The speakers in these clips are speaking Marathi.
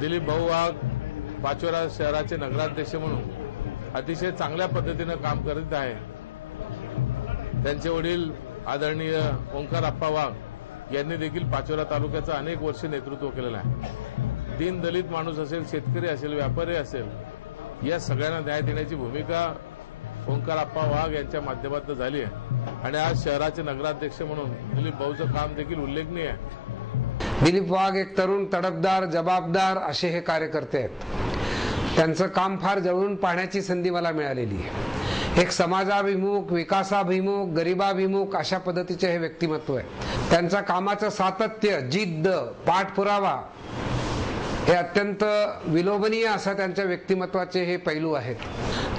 दिलीप भाऊ वाघ पाचोरा शहराचे नगराध्यक्ष म्हणून अतिशय चांगल्या पद्धतीने काम करीत आहे। त्यांचे वडील आदरणीय ओंकार अप्पा वाघ यांनी देखील पाचोरा तालुक्याचं अनेक वर्ष नेतृत्व केलेलं आहे। दीन दलित माणूस असेल, शेतकरी असेल, व्यापारी असेल, या सगळ्यांना न्याय देण्याची भूमिका ओंकार अप्पा वाघ यांच्या माध्यमातून झाली आहे आणि आज शहराचे नगराध्यक्ष म्हणून दिलीप भाऊचं काम देखील उल्लेखनीय आहे। दिलीप वाघ एक तरुण, तडफदार, जबाबदार असे हे कार्यकर्ते आहेत। त्यांचं काम फार जवळून पाहण्याची संधी मला मिळालेली आहे। एक समाजाभिमुख, विकासाभिमुख, गरिबाभिमुख अशा पद्धतीचे हे व्यक्तिमत्व आहे। त्यांचा कामाचं सातत्य, जिद्द, पाठपुरावा हे अत्यंत विलोभनीय असा त्यांच्या व्यक्तिमत्वाचे हे पैलू आहेत।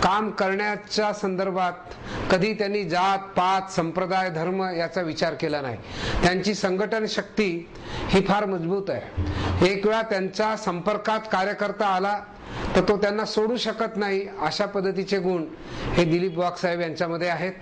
काम करण्याच्या संदर्भात कधी त्यांनी जात पात, संप्रदाय, धर्म याचा विचार केला नाही। त्यांची संघटन शक्ती ही फार मजबूत आहे। एक वेळा त्यांच्या संपर्कात कार्यकर्ता आला तर तो त्यांना सोडू शकत नाही, अशा पद्धतीचे गुण हे दिलीप वाघ साहेब यांच्यामध्ये आहेत।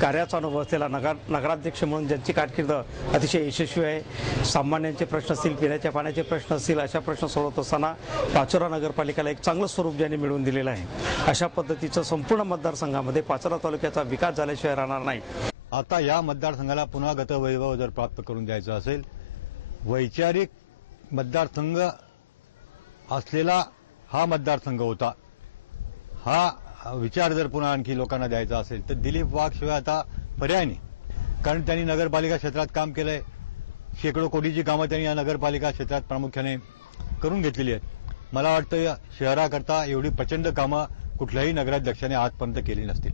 कार्याचा अनुभव असलेला नगराध्यक्ष म्हणून ज्यांची कारकीर्द अतिशय यशस्वी आहे। सामान्यांचे प्रश्न असतील, पिण्याच्या पाण्याचे प्रश्न असतील, अशा प्रश्न सोडवत असताना पाचोरा नगरपालिकेला एक चांगलं स्वरूप ज्यांनी मिळवून दिलेलं आहे। अशा पद्धतीचं संपूर्ण मतदारसंघामध्ये पाचोरा तालुक्याचा विकास झाल्याशिवाय राहणार नाही। आता या मतदारसंघाला पुन्हा गतवैभव जर प्राप्त करून द्यायचं असेल, वैचारिक मतदारसंघ असलेला हा मतदारसंघ होता, हा विचार जर पुन्हा आणखी लोकांना द्यायचा असेल तर दिलीप वाघ शिवाय आता पर्याय नाही। कारण त्यांनी नगरपालिका क्षेत्रात काम केलंय, शेकडो कोटीची कामं त्यांनी या नगरपालिका क्षेत्रात प्रामुख्याने करून घेतलेली आहेत। मला वाटतं शहराकरता एवढी प्रचंड कामं कुठल्याही नगराध्यक्षाने आजपर्यंत केली नसतील।